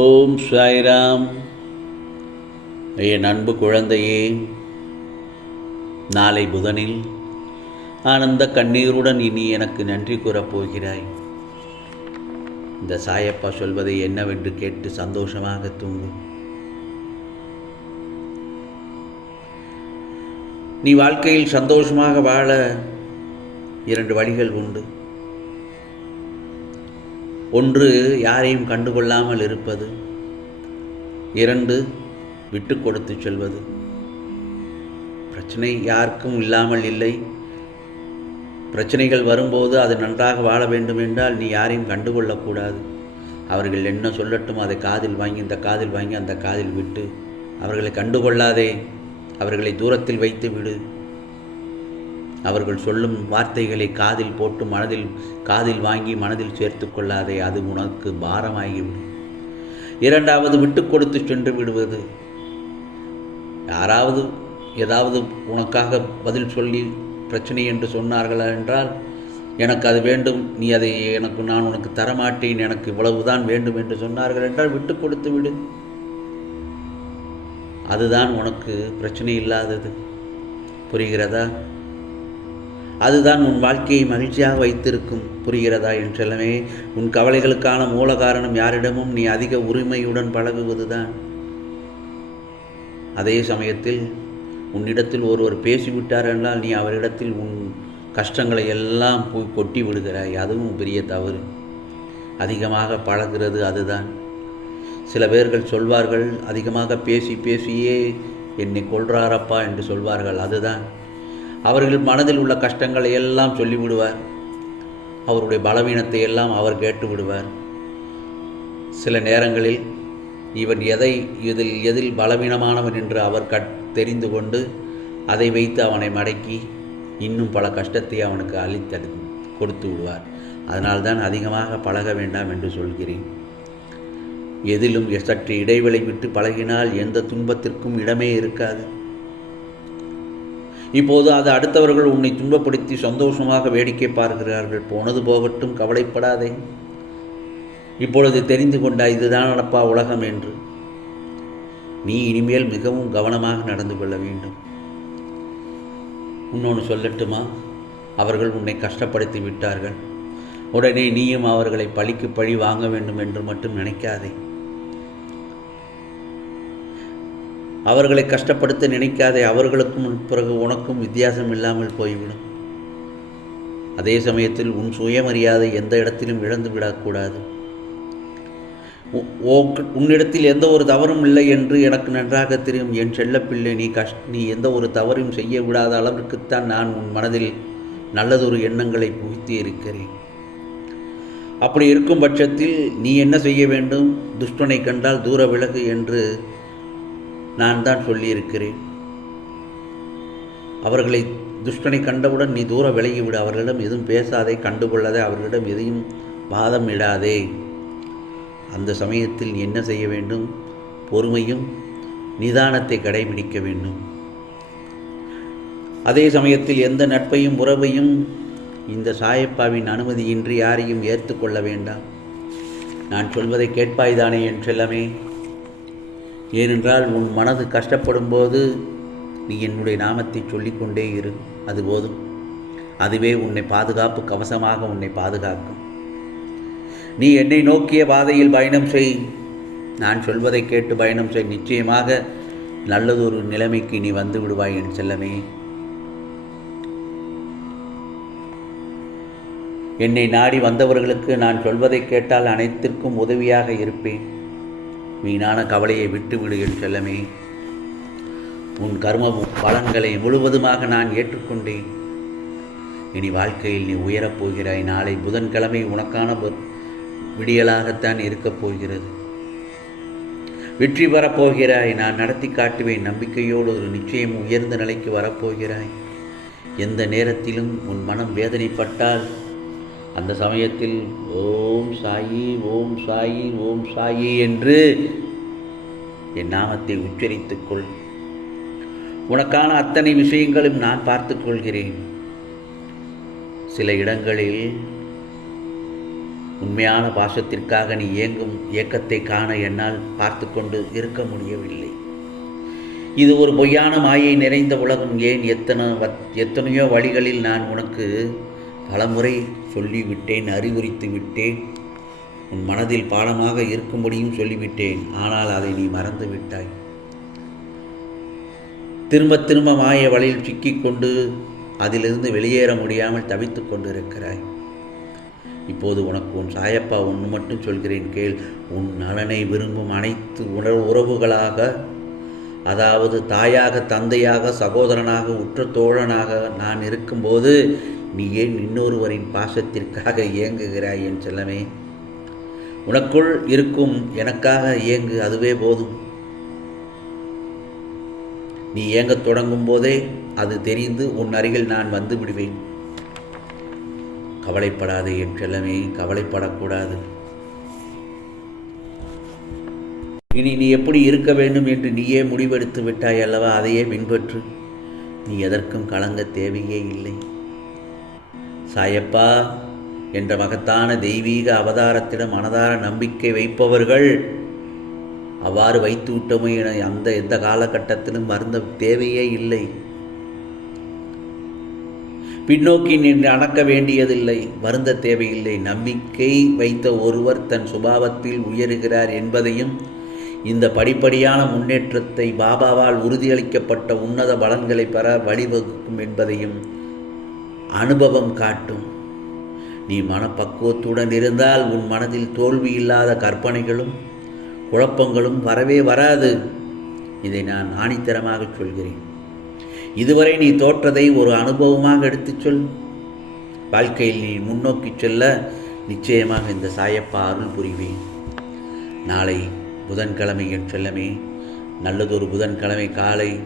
ஓம் சாய்ராம். என் அன்பு குழந்தையே நாளை புதனில் ஆனந்த கண்ணீருடன் இனி எனக்கு நன்றி கூறப் போகிறாய். இந்த சாயப்பா சொல்வதை என்னவென்று கேட்டு சந்தோஷமாக தூங்கு. நீ வாழ்க்கையில் சந்தோஷமாக வாழ இரண்டு வழிகள் உண்டு. ஒன்று யாரையும் கண்டுகொள்ளாமல் இருப்பது இரண்டு விட்டு கொடுத்து செல்வது. பிரச்சனை யாருக்கும் இல்லாமல் இல்லை. பிரச்சனைகள் வரும்போது அது நன்றாக வாழ வேண்டும் என்றால் நீ யாரையும் கண்டுகொள்ளக்கூடாது அவர்கள் என்ன சொல்லட்டும் அதை காதில் வாங்கி இந்த காதில் வாங்கி அந்த காதில் விட்டு அவர்களை கண்டுகொள்ளாதே. அவர்களை தூரத்தில் வைத்து விடு. அவர்கள் சொல்லும் வார்த்தைகளை காதில் போட்டு மனதில் காதில் வாங்கி மனதில் சேர்த்து கொள்ளாதே அது உனக்கு பாரமாகிவிடும். இரண்டாவது விட்டு கொடுத்து சென்று விடுவது. யாராவது ஏதாவது உனக்காக பதில் சொல்லி பிரச்சனை என்று சொன்னார்களா என்றால் எனக்கு அது வேண்டும் நீ அதை எனக்கு நான் உனக்கு தரமாட்டேன் எனக்கு இவ்வளவுதான் வேண்டும் என்று சொன்னார்கள் என்றால் விட்டு கொடுத்து விடு. அதுதான் உனக்கு பிரச்சனை இல்லாதது. புரிகிறதா? அதுதான் உன் வாழ்க்கையை மகிழ்ச்சியாக வைத்திருக்கும். புரிகிறதா என் செல்லமே உன் கவலைகளுக்கான மூல காரணம் யாரிடமும் நீ அதிக உரிமையுடன் பழகுவதுதான். அதே சமயத்தில் உன்னிடத்தில் ஒருவர் பேசிவிட்டார் என்றால் நீ அவரிடத்தில் உன் கஷ்டங்களை எல்லாம் போய் கொட்டி விடுகிறாய். அதுவும் பெரிய தவறு. அதிகமாக பழகிறது அதுதான். சில பேர்கள் சொல்வார்கள் அதிகமாக பேசி பேசியே என்னை கொள்றாரப்பா என்று சொல்வார்கள் அதுதான். அவர்கள் மனதில் உள்ள கஷ்டங்களை எல்லாம் சொல்லிவிடுவார். அவருடைய பலவீனத்தை எல்லாம் அவர் கேட்டு விடுவார் சில நேரங்களில் இவன் எதை இதில் எதில் பலவீனமானவன் என்று அவர் கட் தெரிந்து கொண்டு அதை வைத்து அவனை மடக்கி இன்னும் பல கஷ்டத்தை அவனுக்கு அளித்தடு கொடுத்து விடுவார். அதனால்தான் அதிகமாக பழக வேண்டாம் என்று சொல்கிறேன். எதிலும் சற்று இடைவெளி விட்டு பழகினால் எந்த துன்பத்திற்கும் இடமே இருக்காது. இப்போது அது அடுத்தவர்கள் உன்னை துன்பப்படுத்தி சந்தோஷமாக வேடிக்கை பார்க்கிறார்கள். போனது போகட்டும் கவலைப்படாதே. இப்பொழுது தெரிந்து கொண்டாய் இதுதான் நடப்பா உலகம் என்று. நீ இனிமேல் மிகவும் கவனமாக நடந்து கொள்ள வேண்டும். இன்னொன்று சொல்லட்டுமா? அவர்கள் உன்னை கஷ்டப்படுத்தி விட்டார்கள். உடனே நீயும் அவர்களை பழிக்கு பழி வாங்க வேண்டும் என்று மட்டும் நினைக்காதே. அவர்களை கஷ்டப்படுத்த நினைக்காதே அவர்களுக்கும் பிறகு உனக்கும் வித்தியாசம் இல்லாமல் போய்விடும். அதே சமயத்தில் உன் சுயமரியாதை எந்த இடத்திலும் இழந்து விடக்கூடாது. உன்னிடத்தில் எந்த ஒரு தவறும் இல்லை என்று எனக்கு நன்றாக தெரியும். என் செல்லப்பிள்ளை நீ கஷ் நீ எந்த ஒரு தவறும் செய்ய விடாத அளவிற்குத்தான் நான் உன் மனதில் நல்லதொரு எண்ணங்களை புகுத்தி இருக்கிறேன். அப்படி இருக்கும் பட்சத்தில் நீ என்ன செய்ய வேண்டும்? துஷ்டனை கண்டால் தூர விலகு என்று நான் தான் சொல்லியிருக்கிறேன். அவர்களை துஷ்டனை கண்டவுடன் நீ தூர விலகிவிடு. அவர்களிடம் எதுவும் பேசாதே கண்டுகொள்ளாதே அவர்களிடம் எதையும் வாதம் இடாதே. அந்த சமயத்தில் நீ என்ன செய்ய வேண்டும்? பொறுமையும் நிதானத்தை கடைபிடிக்க வேண்டும். அதே சமயத்தில் எந்த நட்பையும் உறவையும் இந்த சாயப்பாவின் அனுமதியின்றி யாரையும் ஏற்றுக்கொள்ள வேண்டாம். நான் சொல்வதை கேட்பாய்தானே என்றெல்லாமே ஏனென்றால் உன் மனது கஷ்டப்படும் போது நீ என்னுடைய நாமத்தை சொல்லிக்கொண்டே இரு அது போதும். அதுவே உன்னை பாதுகாப்பு கவசமாக உன்னை பாதுகாக்கும். நீ என்னை நோக்கிய பாதையில் பயணம் செய். நான் சொல்வதை கேட்டு பயணம் செய். நிச்சயமாக நல்லதொரு நிலைமைக்கு நீ வந்து விடுவாய் என் செல்லமே. என்னை நாடி வந்தவர்களுக்கு நான் சொல்வதை கேட்டால் அனைத்திற்கும் உதவியாக இருப்பேன். வீணான கவலையை விட்டுவிடு என் செல்லமே. உன் கர்ம பலன்களை முழுவதுமாக நான் ஏற்றுக்கொண்டேன். இனி வாழ்க்கையில் நீ உயரப் போகிறாய். நாளை புதன்கிழமை உனக்கான விடியலாகத்தான் இருக்கப் போகிறது. வெற்றி வரப்போகிறாய் நான் நடத்தி காட்டுவேன். நம்பிக்கையோடு ஒரு நிச்சயம் உயர்ந்த நிலைக்கு வரப்போகிறாய் எந்த நேரத்திலும் உன் மனம் வேதனைப்பட்டால் அந்த சமயத்தில் ஓம் சாயி ஓம் சாயி ஓம் சாயி என்று என் நாமத்தை உச்சரித்துக்கொள் உனக்கான அத்தனை விஷயங்களும் நான் பார்த்துக்கொள்கிறேன் சில இடங்களில் உண்மையான பாசத்திற்காக நீ இயங்கும் இயக்கத்தை காண என்னால் பார்த்து கொண்டு இருக்க முடியவில்லை. இது ஒரு பொய்யான மாயை நிறைந்த உலகம். ஏன் எத்தனை வத்- எத்தனையோ வழிகளில் நான் உனக்கு பலமுறை சொல்லிவிட்டேன் அறிவுரித்து விட்டேன். உன் மனதில் பாடமாக இருக்கும்படியும் சொல்லிவிட்டேன். ஆனால் அதை நீ மறந்து விட்டாய். திரும்ப திரும்ப மாய வழியில் சிக்கிக்கொண்டு அதிலிருந்து வெளியேற முடியாமல் தவித்துக் கொண்டிருக்கிறாய். இப்போது உனக்கு உன் சாயப்பா ஒன்று மட்டும் சொல்கிறேன் கேள். உன் நலனை விரும்பும் அனைத்து உணர் உறவுகளாக அதாவது தாயாக தந்தையாக சகோதரனாக உற்ற தோழனாக நான் இருக்கும்போது நீ ஏன் இன்னொருவரின் பாசத்திற்காக இயங்குகிறாய் என் செல்லமே? உனக்குள் இருக்கும் எனக்காக இயங்கு அதுவே போதும். நீ இயங்கத் தொடங்கும் போதே அது தெரிந்து உன் அருகில் நான் வந்து விடுவேன். கவலைப்படாதே என் செல்லமே கவலைப்படக்கூடாது. இனி நீ எப்படி இருக்க வேண்டும் என்று நீயே முடிவெடுத்து விட்டாய் அல்லவா? அதையே பின்பற்று. நீ எதற்கும் கலங்க தேவையே இல்லை. சாயப்பா என்ற மகத்தான தெய்வீக அவதாரத்திடம் மனதார நம்பிக்கை வைப்பவர்கள் அவ்வாறு வைத்து விட்டோமே என அந்த எந்த காலகட்டத்திலும் மருந்த தேவையே இல்லை. பின்னோக்கி நின்று அணக்க வேண்டியதில்லை வருந்த தேவையில்லை. நம்பிக்கை வைத்த ஒருவர் தன் சுபாவத்தில் உயருகிறார் என்பதையும் இந்த படிப்படியான முன்னேற்றத்தை பாபாவால் உறுதியளிக்கப்பட்ட உன்னத பலன்களை பெற வழிவகுக்கும் என்பதையும் அனுபவம் காட்டும். நீ மனப்பக்குவத்துடன் இருந்தால் உன் மனதில் தோல்வி இல்லாத கற்பனைகளும் குழப்பங்களும் வரவே வராது. இதை நான் ஆணித்தரமாக சொல்கிறேன். இதுவரை நீ தோற்றதை ஒரு அனுபவமாக எடுத்துச் சொல். வாழ்க்கையில் நீ முன்னோக்கி செல்ல நிச்சயமாக இந்த சாயப்பா அருள் புரிவேன். நாளை புதன்கிழமை என் செல்லமே நல்லதொரு புதன்கிழமை காலை.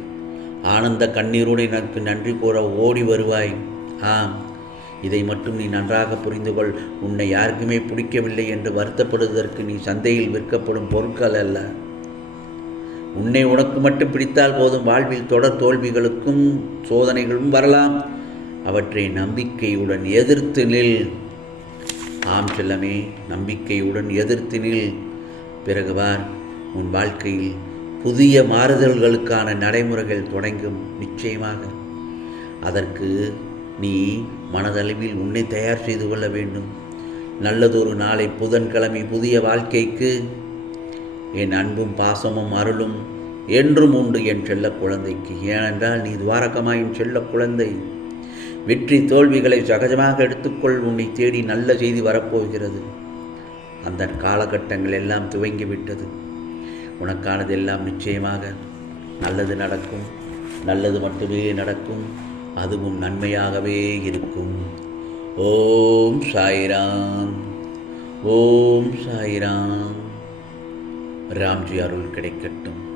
ஆனந்த கண்ணீருடன் எனக்கு நன்றி கூற ஓடி வருவாய். ஆம் இதை மட்டும் நீ நன்றாக புரிந்து கொள் உன்னை யாருக்குமே பிடிக்கவில்லை என்று வருத்தப்படுவதற்கு நீ சந்தையில் விற்கப்படும் பொருட்கள் அல்ல. உன்னை உனக்கு மட்டும் பிடித்தால் போதும் வாழ்வில் தொடர் தோல்விகளுக்கும் சோதனைகளும் வரலாம். அவற்றை நம்பிக்கையுடன் எதிர்த்து நில். ஆம் செல்லமே நம்பிக்கையுடன் எதிர்த்து நில். பிறகுவார் உன் வாழ்க்கையில் புதிய மாறுதல்களுக்கான நடைமுறைகள் தொடங்கும் நிச்சயமாக. அதற்கு நீ மனதளவில் உன்னை தயார் செய்து கொள்ள வேண்டும். நல்லதொரு நாளை புதன்கிழமை புதிய வாழ்க்கைக்கு என் அன்பும் பாசமும் அருளும் என்றும் உண்டு என் செல்ல குழந்தைக்கு. ஏனென்றால் நீ துவாரகமாயின் என் செல்ல குழந்தை. வெற்றி தோல்விகளை சகஜமாக எடுத்துக்கொள். உன்னை தேடி நல்ல செய்தி வரப்போகிறது. அந்த காலகட்டங்கள் எல்லாம் துவங்கிவிட்டது. உனக்கானதெல்லாம் நிச்சயமாக நல்லது நடக்கும். நல்லது மட்டுமே நடக்கும். அதுவும் நன்மையாகவே இருக்கும். ஓம் சாய்ராம். ஓம் சாய்ராம். ராம்ஜி அருள் கிடைக்கட்டும்.